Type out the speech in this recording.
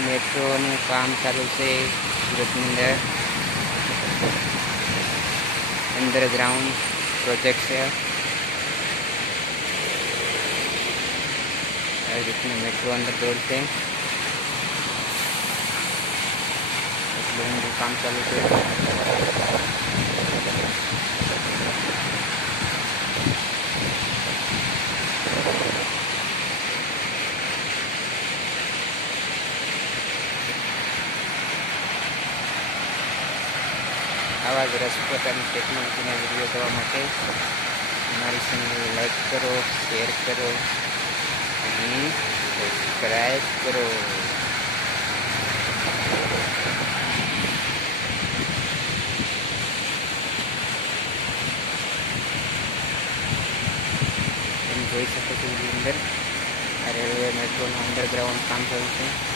મેટ્રોનું કામ ચાલુ છે સુરતની અંદર અંડરગ્રાઉન્ડ પ્રોજેક્ટ છે આવી રીતનું મેટ્રો અંદર દોડશે એટલું ઊંધું કામ ચાલુ છે આવા જ રસ પ્રકારની ટેકનોલોજીના વીડિયો જોવા માટે અમારી ચેનલ લાઈક કરો શેર કરો અને સબસ્ક્રાઈબ કરો. તમે જોઈ શકો છો અંદર રેલવે મેટ્રોનું અંડરગ્રાઉન્ડ કામ થયું છે.